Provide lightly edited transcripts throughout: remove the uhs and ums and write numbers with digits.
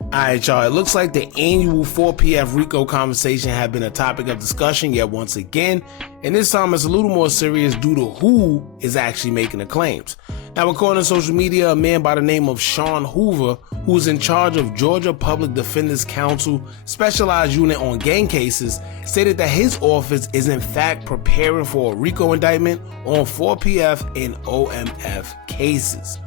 Alright y'all, it looks like the annual 4PF RICO conversation had been a topic of discussion yet once again, and this time it's a little more serious due to who is actually making the claims. Now, according to social media, a man by the name of Sean Hoover, who is in charge of Georgia Public Defenders Council specialized unit on gang cases, stated that his office is in fact preparing for a RICO indictment on 4PF and OMF cases.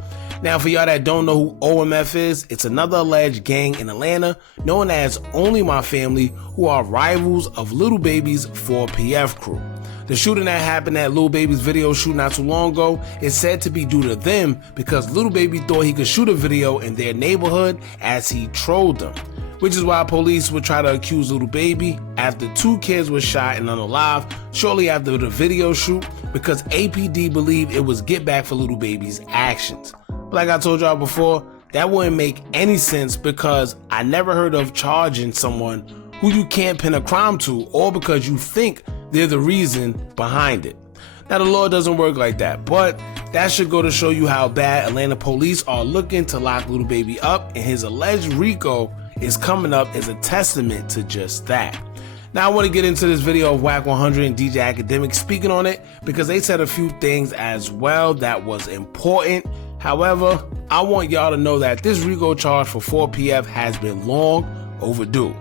Now, for y'all that don't know who OMF is, it's another alleged gang in Atlanta known as Only My Family, who are rivals of Lil Baby's 4PF crew. The shooting that happened at Lil Baby's video shoot not too long ago is said to be due to them because Lil Baby thought he could shoot a video in their neighborhood as he trolled them, which is why police would try to accuse Lil Baby after 2 kids were shot and unalive shortly after the video shoot because APD believed it was get back for Lil Baby's actions. Like I told y'all before, that wouldn't make any sense because I never heard of charging someone who you can't pin a crime to, or because you think they're the reason behind it. Now, the law doesn't work like that, but that should go to show you how bad Atlanta police are looking to lock Lil Baby up, and his alleged RICO is coming up as a testament to just that. Now, I want to get into this video of Wack 100 and DJ Academic speaking on it because they said a few things as well that was important. However, I want y'all to know that this RICO charge for 4PF has been long overdue.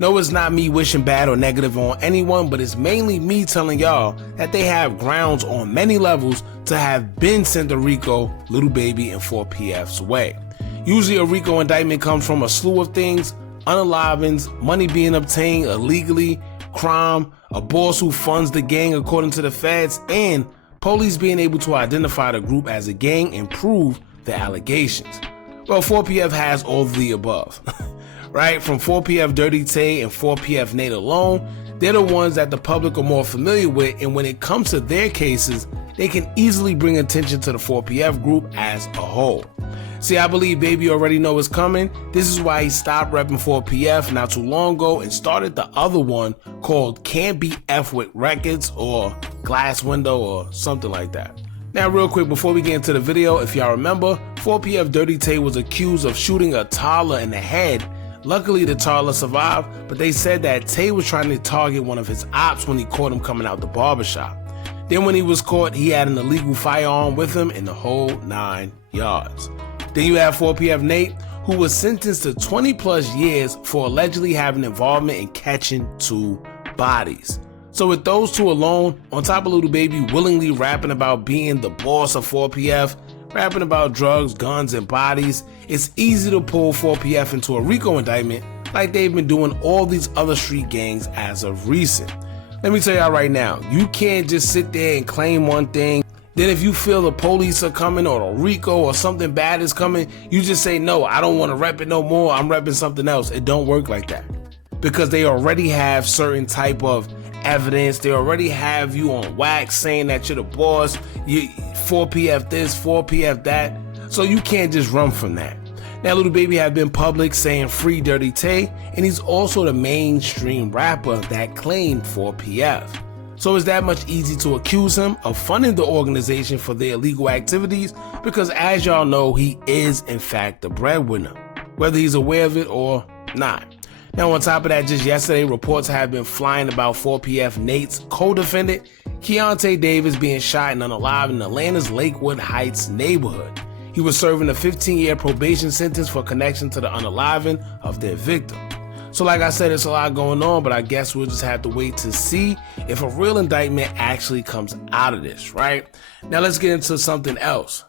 No, it's not me wishing bad or negative on anyone, but it's mainly me telling y'all that they have grounds on many levels to have been sent a RICO, Lil Baby, and 4PF's way. Usually a RICO indictment comes from a slew of things: unalivings, money being obtained illegally, crime, a boss who funds the gang according to the feds, and police being able to identify the group as a gang and prove the allegations. Well, 4PF has all of the above, right? From 4PF Dirty Tay and 4PF Nate alone, they're the ones that the public are more familiar with, and when it comes to their cases, they can easily bring attention to the 4PF group as a whole. See, I believe Baby already know it's coming. This is why he stopped repping 4PF not too long ago and started the other one called Can't Be F With Records or Glass Window or something like that. Now, real quick before we get into the video, if y'all remember, 4PF Dirty Tay was accused of shooting a toddler in the head. Luckily, the toddler survived, but they said that Tay was trying to target one of his ops when he caught him coming out the barbershop. Then when he was caught, he had an illegal firearm with him in the whole 9 yards. Then you have 4PF Nate, who was sentenced to 20 plus years for allegedly having involvement in catching 2 bodies. So with those 2 alone, on top of Lil Baby willingly rapping about being the boss of 4PF, rapping about drugs, guns, and bodies, it's easy to pull 4PF into a RICO indictment like they've been doing all these other street gangs as of recent. Let me tell y'all right now, you can't just sit there and claim one thing. Then if you feel the police are coming or the RICO or something bad is coming, you just say, no, I don't want to rep it no more, I'm repping something else. It don't work like that. Because they already have certain type of evidence. They already have you on Wack saying that you're the boss, you 4PF this, 4PF that. So you can't just run from that. Now, Lil Baby have been public saying free Dirty Tay, and he's also the mainstream rapper that claimed 4PF. So it's that much easy to accuse him of funding the organization for their illegal activities because, as y'all know, he is in fact the breadwinner, whether he's aware of it or not. Now, on top of that, just yesterday, reports have been flying about 4PF Nate's co-defendant, Keontae Davis, being shot and unalive in Atlanta's Lakewood Heights neighborhood. He was serving a 15-year probation sentence for connection to the unaliving of their victim. So like I said, it's a lot going on, but I guess we'll just have to wait to see if a real indictment actually comes out of this, right? Now let's get into something else.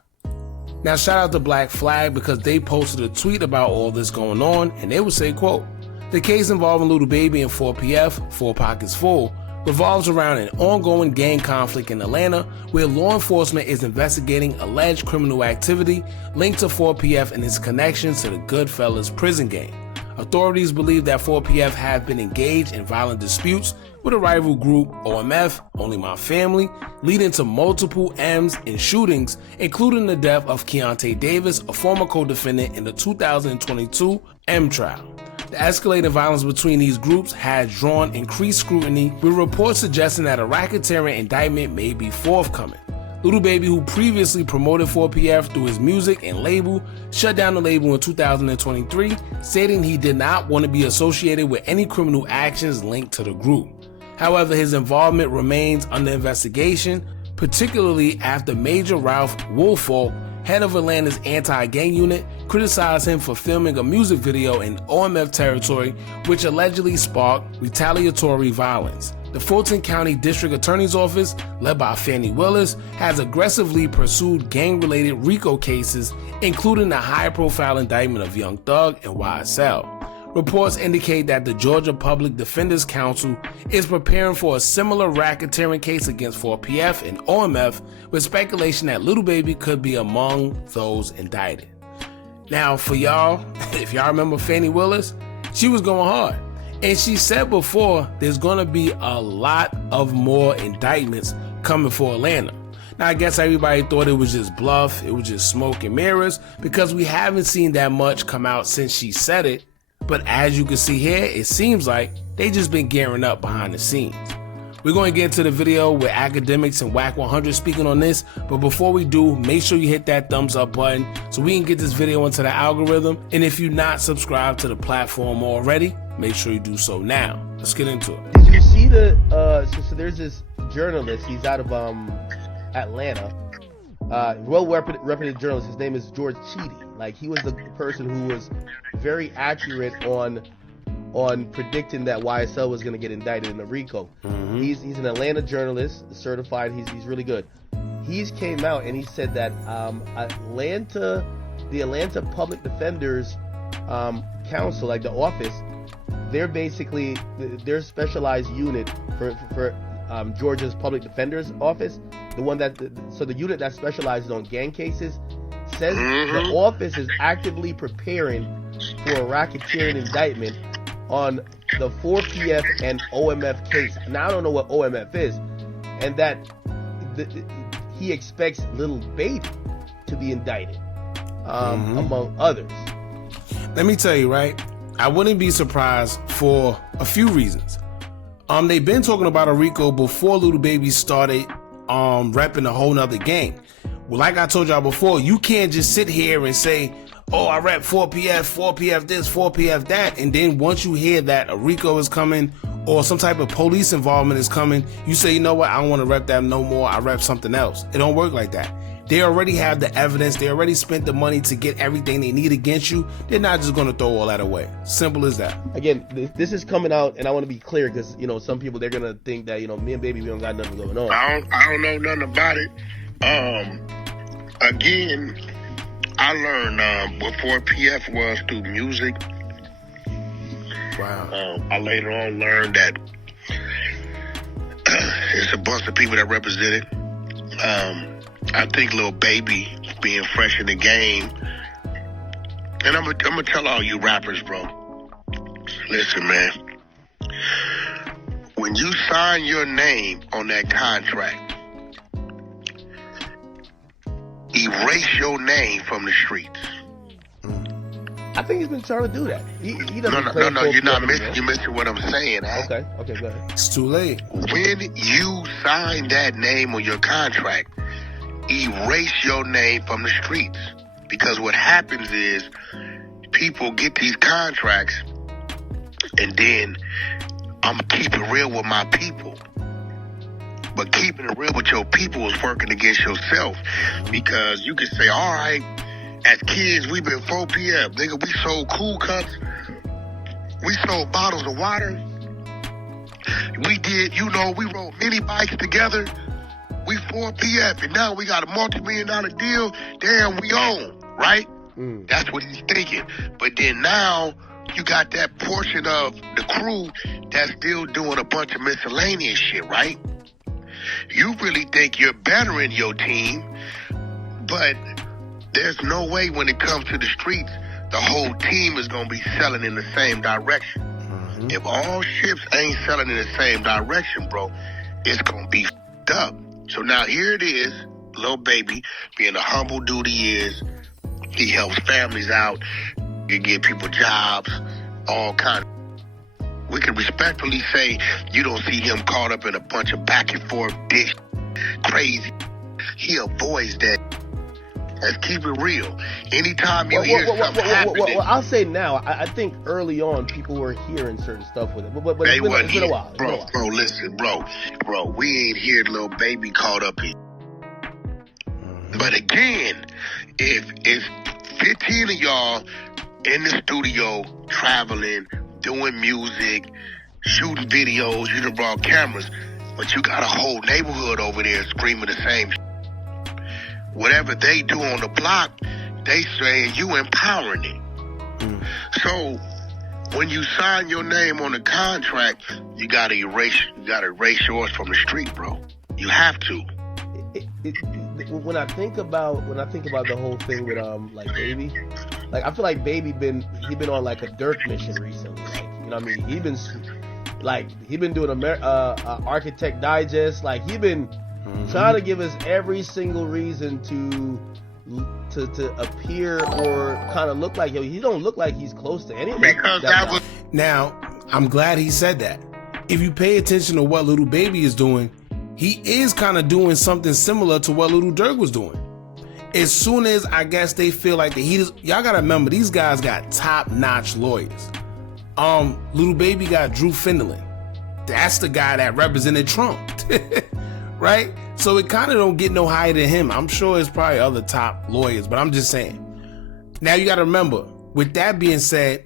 Now shout out to Black Flag because they posted a tweet about all this going on, and they would say, quote, "The case involving Lil Baby and 4PF, 4 Pockets Full, revolves around an ongoing gang conflict in Atlanta where law enforcement is investigating alleged criminal activity linked to 4PF and its connections to the Goodfellas prison gang. Authorities believe that 4PF have been engaged in violent disputes with a rival group, OMF, Only My Family, leading to multiple M's and shootings, including the death of Keontae Davis, a former co-defendant in the 2022 M trial. The escalating violence between these groups has drawn increased scrutiny, with reports suggesting that a racketeering indictment may be forthcoming. Lil Baby, who previously promoted 4PF through his music and label, shut down the label in 2023, stating he did not want to be associated with any criminal actions linked to the group. However, his involvement remains under investigation, particularly after Major Ralph Woolfolk, head of Atlanta's anti-gang unit, criticized him for filming a music video in OMF territory, which allegedly sparked retaliatory violence. The Fulton County District Attorney's Office, led by Fannie Willis, has aggressively pursued gang-related RICO cases, including the high-profile indictment of Young Thug and YSL. Reports indicate that the Georgia Public Defender's Council is preparing for a similar racketeering case against 4PF and OMF, with speculation that Lil Baby could be among those indicted. Now, for y'all, if y'all remember Fannie Willis, she was going hard. And she said before, there's going to be a lot of more indictments coming for Atlanta. Now, I guess everybody thought it was just bluff, it was just smoke and mirrors, because we haven't seen that much come out since she said it. But as you can see here, it seems like they just been gearing up behind the scenes. We're going to get into the video with academics and Wack 100 speaking on this, but before we do, make sure you hit that thumbs up button so we can get this video into the algorithm. And if you're not subscribed to the platform already, make sure you do so now. Let's get into it. Did you see the so there's this journalist, he's out of Atlanta, well-reputed journalist. His name is George Cheedy. Like, he was the person who was very accurate on predicting that YSL was going to get indicted in the RICO. Mm-hmm. He's an Atlanta journalist, certified. He's really good. He's came out and he said that the Atlanta Public Defender's Council, like the office, they're basically their specialized unit for Georgia's Public Defender's Office, the unit that specializes on gang cases, says the office is actively preparing for a racketeering indictment on the 4PF and OMF case. Now, I don't know what OMF is, and that he expects Lil Baby to be indicted, among others. Let me tell you, right? I wouldn't be surprised for a few reasons. They've been talking about a RICO before Lil Baby started repping a whole nother gang. Well, like I told y'all before, you can't just sit here and say, oh, I rep 4PF this, 4PF that, and then once you hear that a RICO is coming or some type of police involvement is coming, you say, you know what, I don't want to rep that no more, I rep something else. It don't work like that. They already have the evidence, they already spent the money to get everything they need against you. They're not just going to throw all that away. Simple as that. Again, this is coming out, and I want to be clear, because, some people, they're going to think that, me and Baby, we don't got nothing going on. I don't know nothing about it. Again, I learned what 4PF was through music. Wow. I later on learned that it's a bunch of people that represented. I think Lil Baby being fresh in the game, and I'm gonna tell all you rappers, bro. Listen, man. When you sign your name on that contract, erase your name from the streets. I think he's been trying to do that. He doesn't. No, you're not missing. You're missing what I'm saying. Huh? Okay, go ahead. It's too late. When you sign that name on your contract, erase your name from the streets. Because what happens is people get these contracts, and then I'm keeping it real with my people. But keeping it real with your people is working against yourself. Because you can say, all right, as kids, we been 4PF. Nigga, we sold cool cups. We sold bottles of water. We did, we rode mini bikes together. We 4PF, and now we got a multi-million-dollar deal. Damn, we own, right? That's what he's thinking. But then now, you got that portion of the crew that's still doing a bunch of miscellaneous shit, right? You really think you're bettering your team, but there's no way when it comes to the streets, the whole team is going to be selling in the same direction. If all ships ain't selling in the same direction, bro, it's going to be f***ed up. So now here it is, Lil Baby, being the humble dude he is. He helps families out. He give people jobs, all kinds. We can respectfully say you don't see him caught up in a bunch of back and forth dish, crazy. he avoids that. Let's keep it real. Anytime you hear something happening, I'll say now. I think early on people were hearing certain stuff with it, but they it's been a while. Bro, listen, bro, we ain't heard little baby caught up in. But again, if 15 of y'all in the studio traveling, doing music, shooting videos, you done brought cameras, but you got a whole neighborhood over there screaming the same shit. Whatever they do on the block, they saying you empowering it. So when you sign your name on the contract, you gotta erase yours from the street, bro. You have to. When I think about the whole thing with like Baby, like I feel like Baby been on like a Dirk mission recently. Like, you know what I mean? He been doing Architect Digest. Like he been trying to give us every single reason to appear or kind of look like, yo, he don't look like he's close to any of that. Now, I'm glad he said that. If you pay attention to what Little Baby is doing, he is kind of doing something similar to what Little Dirk was doing. As soon as I guess they feel like y'all gotta remember, these guys got top-notch lawyers. Little Baby got Drew Findlin. That's the guy that represented Trump. Right? So it kind of don't get no higher than him. I'm sure it's probably other top lawyers, but I'm just saying. Now you got to remember, with that being said,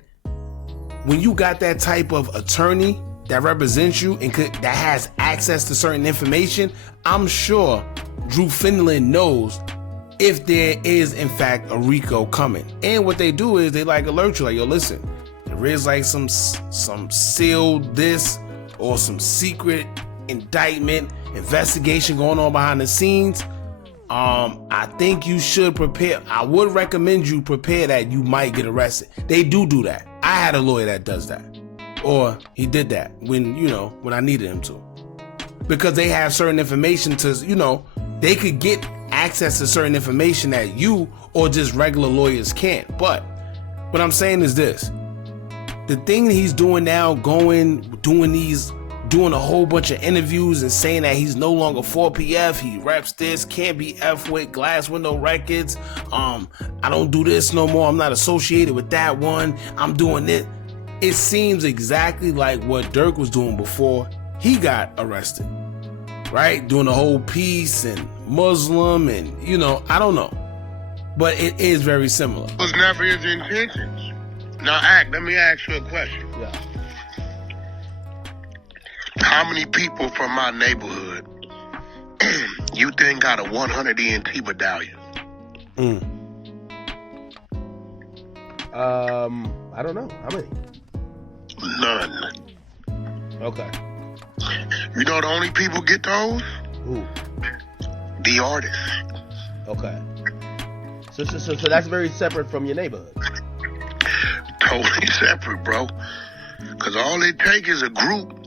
when you got that type of attorney that represents you and that has access to certain information, I'm sure Drew Findlin knows if there is in fact a RICO coming. And what they do is they like alert you, like, yo, listen, there is like some sealed this or some secret indictment investigation going on behind the scenes. I think you should prepare. I would recommend you prepare that you might get arrested. They do that. I had a lawyer that does that, or he did that when I needed him to, because they have certain information they could get access to certain information that you or just regular lawyers can't. But what I'm saying is this: the thing that he's doing now, doing a whole bunch of interviews and saying that he's no longer 4PF, he reps this, can't be F with Glass Window Records, I don't do this no more, I'm not associated with that one, I'm doing it. It seems exactly like what Dirk was doing before he got arrested, right? Doing the whole peace and Muslim and, I don't know. But it is very similar. It was never his intentions. Now, let me ask you a question. Yeah. How many people from my neighborhood you think got a 100 ENT medallion? I don't know. How many? None. Okay. You know the only people get those? Who? The artists. Okay. So that's very separate from your neighborhood. Totally separate, bro. Because all it takes is a group.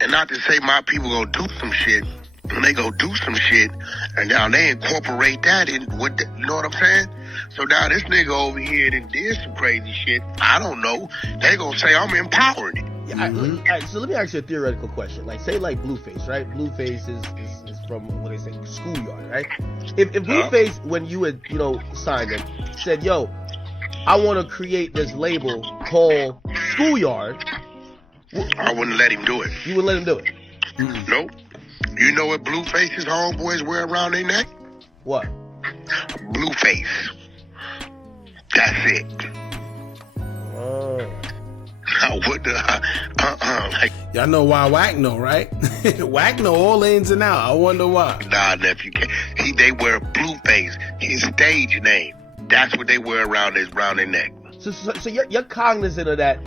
And not to say my people go do some shit, and they go do some shit, and now they incorporate that in what, you know what I'm saying? So now this nigga over here that did some crazy shit, I don't know, they gonna say I'm empowering it. Yeah, all right, so let me ask you a theoretical question. Like, say like Blueface, right? Blueface is from, what they say, Schoolyard, right? If Blueface, when you had, signed him, said, yo, I want to create this label called Schoolyard, I wouldn't let him do it. You would let him do it? Nope. You know what Blueface's homeboys wear around their neck? What? Blueface. That's it. Oh. Y'all know why Wack know, right? Wack know all ins and out. I wonder why. Nah, nephew. They wear Blueface. His stage name. That's what they wear around their neck. So you're cognizant of that.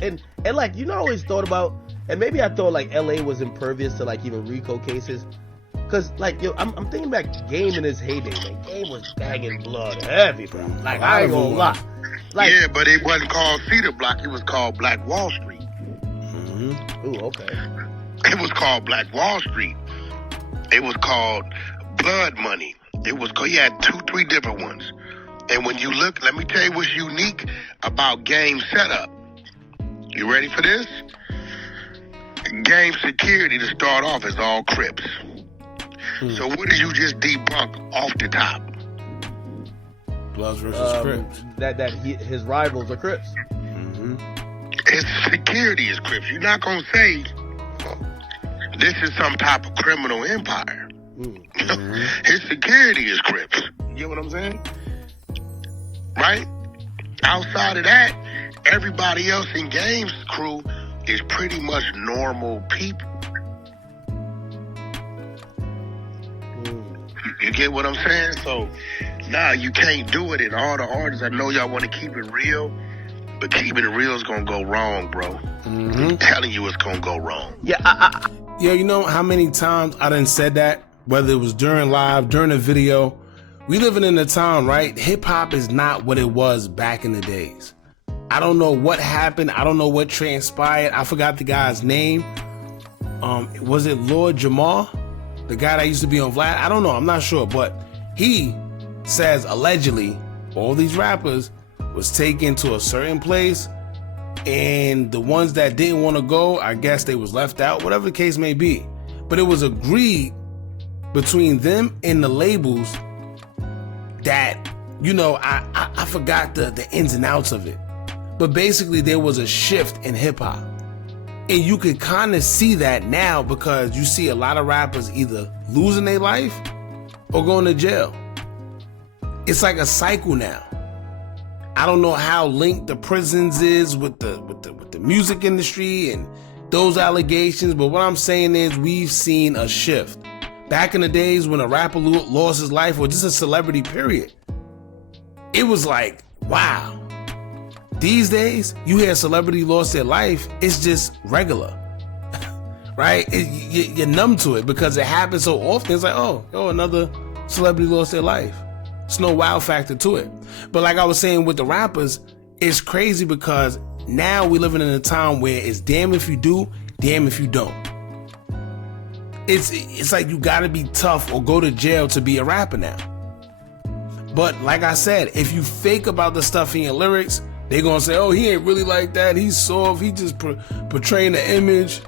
And like, I always thought about, and maybe I thought like LA was impervious to like even RICO cases, cause like I'm thinking back Game in his heyday. Like Game was banging blood heavy, bro. Like I ain't gonna lie. Like, yeah, but it wasn't called Cedar Block. It was called Black Wall Street. Ooh, okay. It was called Black Wall Street. It was called Blood Money. He had 2-3 different ones. And when you look, let me tell you what's unique about Game setup. You ready for this? Game security to start off is all Crips. So what did you just debunk off the top? Bloods versus Crips. His rivals are Crips. His security is Crips. You're not gonna say this is some type of criminal empire. His security is Crips. You get what I'm saying? Right? Outside of that, everybody else in Game's crew is pretty much normal people. You get what I'm saying? So, you can't do it. And all the artists, I know y'all want to keep it real, but keeping it real is going to go wrong, bro. I'm telling you it's going to go wrong. Yeah, Yeah, you know how many times I done said that? Whether it was during live, during a video. We living in a time, right? Hip hop is not what it was back in the days. I don't know what happened. I don't know what transpired. I forgot the guy's name. Was it Lord Jamar? The guy that used to be on Vlad? I don't know. I'm not sure. But he says allegedly all these rappers was taken to a certain place, and the ones that didn't want to go, I guess they was left out, whatever the case may be. But it was agreed between them and the labels that, you know, I forgot the ins and outs of it. But basically there was a shift in hip hop. And you could kind of see that now because you see a lot of rappers either losing their life or going to jail. It's like a cycle now. I don't know how linked the prisons is with the music industry and those allegations, but what I'm saying is we've seen a shift. Back in the days when a rapper lost his life or just a celebrity period, it was like, wow. These days, you hear a celebrity lost their life, it's just regular, right? You're numb to it because it happens so often. It's like, oh, another celebrity lost their life. There's no wow factor to it. But like I was saying with the rappers, it's crazy because now we're living in a time where it's damn if you do, damn if you don't. It's like you gotta be tough or go to jail to be a rapper now. But like I said, if you fake about the stuff in your lyrics, they gonna say, oh, he ain't really like that. He's soft. He just portraying the image.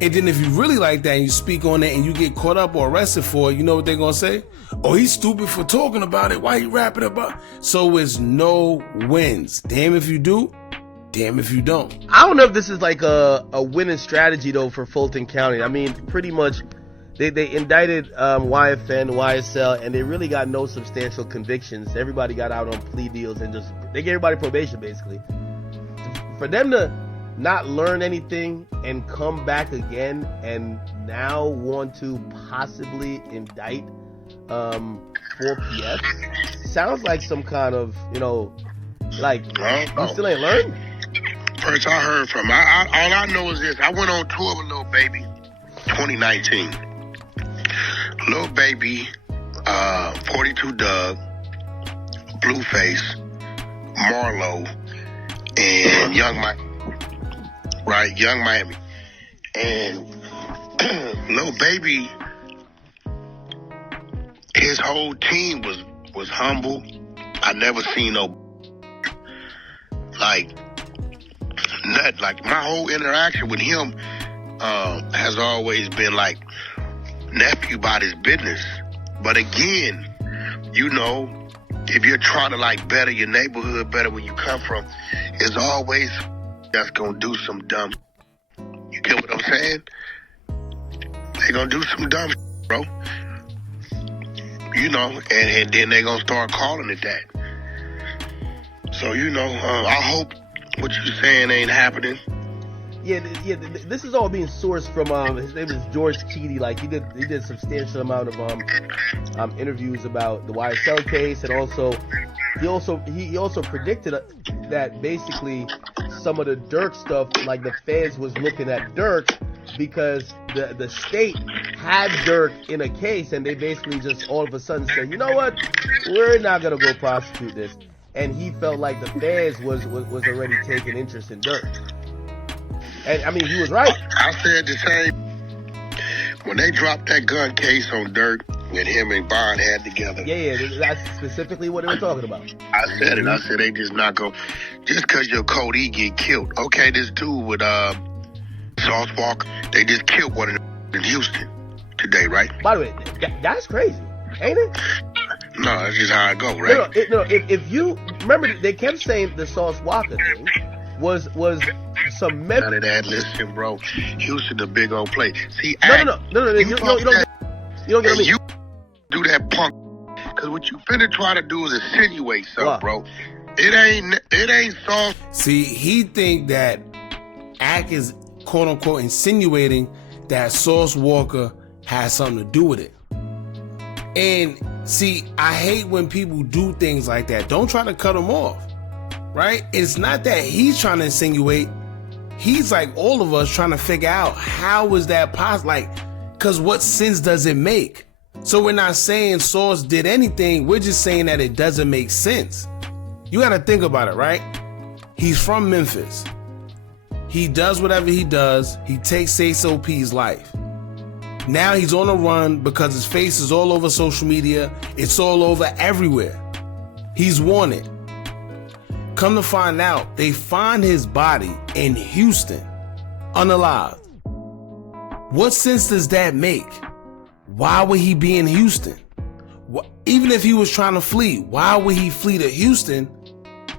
And then if you really like that and you speak on it and you get caught up or arrested for it, you know what they gonna say? Oh, he's stupid for talking about it. Why he rapping about it? So it's no wins. Damn if you do, damn if you don't. I don't know if this is like a winning strategy though for Fulton County. I mean, pretty much they indicted YFN, YSL, and they really got no substantial convictions. Everybody got out on plea deals and just they gave everybody probation basically. For them to not learn anything and come back again and now want to possibly indict 4PF sounds like some kind of, you know, like you still ain't learned? First I heard from, all I know is this. I went on tour with Lil Baby 2019. Lil Baby, 42 Doug, Blueface, Marlo, and Young Miami. Right, Young Miami. And Lil Baby, his whole team was humble. I never seen no like my whole interaction with him has always been like nephew about his business. But again, you know, if you're trying to like better your neighborhood, better where you come from, it's always that's gonna do some dumb. You get what I'm saying? They gonna do some dumb, bro. You know, and then they gonna start calling it that. So you know, I hope what you saying ain't happening. Yeah. This is all being sourced from his name is George Keedy. Like he did substantial amount of interviews about the YSL case, and he also predicted that basically some of the Dirk stuff, like the feds was looking at Dirk because the state had Dirk in a case, and they basically just all of a sudden said, you know what, we're not gonna go prosecute this. And he felt like the feds was already taking interest in Dirk. And I mean, he was right. I said the same. When they dropped that gun case on Dirk, when him and Bond had together. Yeah, that's specifically what they were talking about. I said it. I said they just not go, just because your Cody get killed. Okay, this dude with Sauce Walker, they just killed one in Houston. today, right? By the way, that's crazy, ain't it? No, that's just how I go, right? If you remember, they kept saying the Sauce Walker thing was some None of that. Listen, bro. Houston, a big old play. See, no. You don't get me. You do that punk. Because what you finna try to do is insinuate something, bro. It ain't Sauce. See, he think that Ack is quote unquote insinuating that Sauce Walker has something to do with it. And see, I hate when people do things like that. Don't try to cut him off, right? It's not that he's trying to insinuate. He's like all of us trying to figure out how is that possible? Like, because what sense does it make? So we're not saying Sauce did anything. We're just saying that it doesn't make sense. You got to think about it, right? He's from Memphis. He does whatever he does. He takes SOP's life. Now he's on a run because his face is all over social media. It's all over everywhere. He's wanted. Come to find out, they find his body in Houston, unalived. What sense does that make? Why would he be in Houston? Even if he was trying to flee, why would he flee to Houston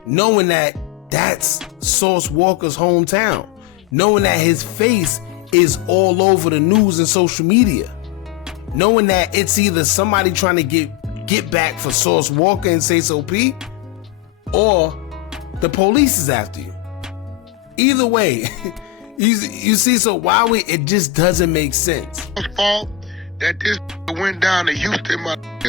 knowing that that's Sauce Walker's hometown? Knowing that his face is all over the news and social media, knowing that it's either somebody trying to get back for Sauce Walker and SOP, or the police is after you. Either way, you see. So why it just doesn't make sense. Fault that this went down to Houston,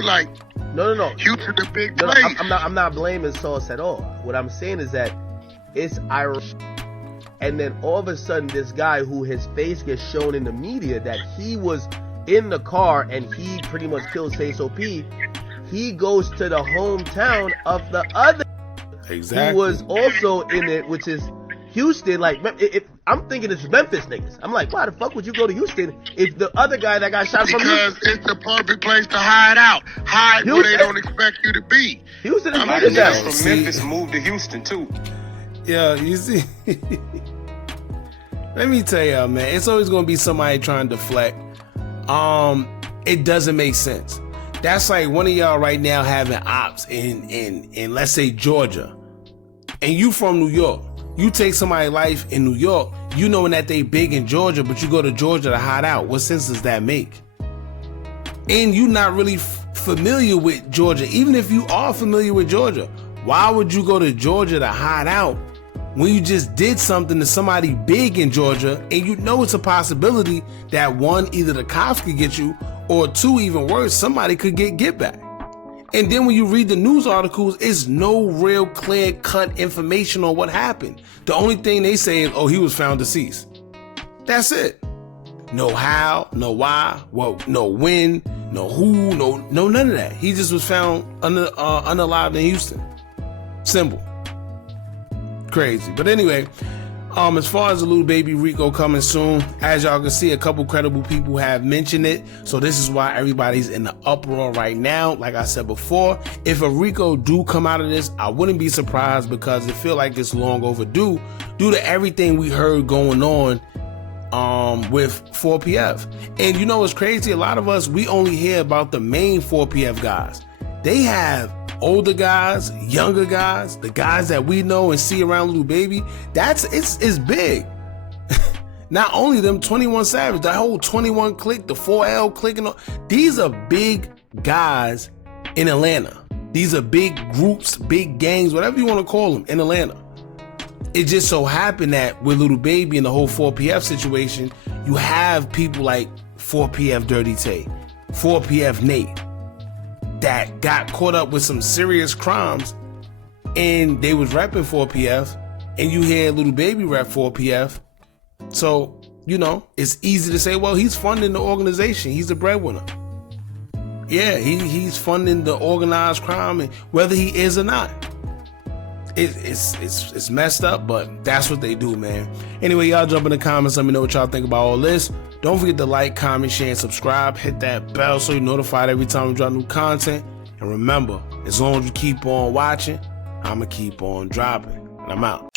like no. Houston, the big no, place. I'm not blaming Sauce at all. What I'm saying is that it's Irish. And then all of a sudden, this guy who his face gets shown in the media that he was in the car and he pretty much killed SOP, he goes to the hometown of the other who was also in it, which is Houston. Like, I'm thinking it's Memphis niggas. I'm like, why the fuck would you go to Houston if the other guy that got shot from Houston? Because it's the perfect place to hide out. Hide Houston, where they don't expect you to be. Houston is like niggas from Memphis moved to Houston too. Yeah, you see. Let me tell y'all, man, it's always gonna be somebody trying to deflect. It doesn't make sense. That's like one of y'all right now having ops in let's say Georgia, and you from New York. You take somebody's life in New York, you knowing that they big in Georgia, but you go to Georgia to hide out. What sense does that make? And you not really familiar with Georgia. Even if you are familiar with Georgia, why would you go to Georgia to hide out when you just did something to somebody big in Georgia, and you know it's a possibility that one, either the cops could get you, or two, even worse, somebody could get back. And then when you read the news articles, it's no real clear cut information on what happened. The only thing they say is, oh, he was found deceased. That's it. No how, no why, well, no when, no who, no none of that. He just was found unalived in Houston. Simple. Crazy. But anyway, as far as the little baby Rico coming soon, as y'all can see, a couple credible people have mentioned it. So this is why everybody's in the uproar right now. Like I said before, if a Rico do come out of this, I wouldn't be surprised because it feel like it's long overdue due to everything we heard going on with 4PF. And you know what's crazy? A lot of us, we only hear about the main 4PF guys. They have older guys, younger guys, the guys that we know and see around Little Baby. It's big. Not only them, 21 Savage, the whole 21 clique, the 4L clique, and all, these are big guys in Atlanta. These are big groups, big gangs, whatever you want to call them, in Atlanta. It just so happened that with Little Baby and the whole 4PF situation, you have people like 4PF Dirty Tay, 4PF Nate, that got caught up with some serious crimes, and they was repping 4PF, and you hear Little Baby rep 4PF. So, you know, it's easy to say, well, he's funding the organization. He's the breadwinner. Yeah, he's funding the organized crime, and whether he is or not. It's messed up, but that's what they do, man. Anyway, y'all jump in the comments. Let me know what y'all think about all this. Don't forget to like, comment, share, and subscribe. Hit that bell so you're notified every time we drop new content. And remember, as long as you keep on watching, I'ma keep on dropping. And I'm out.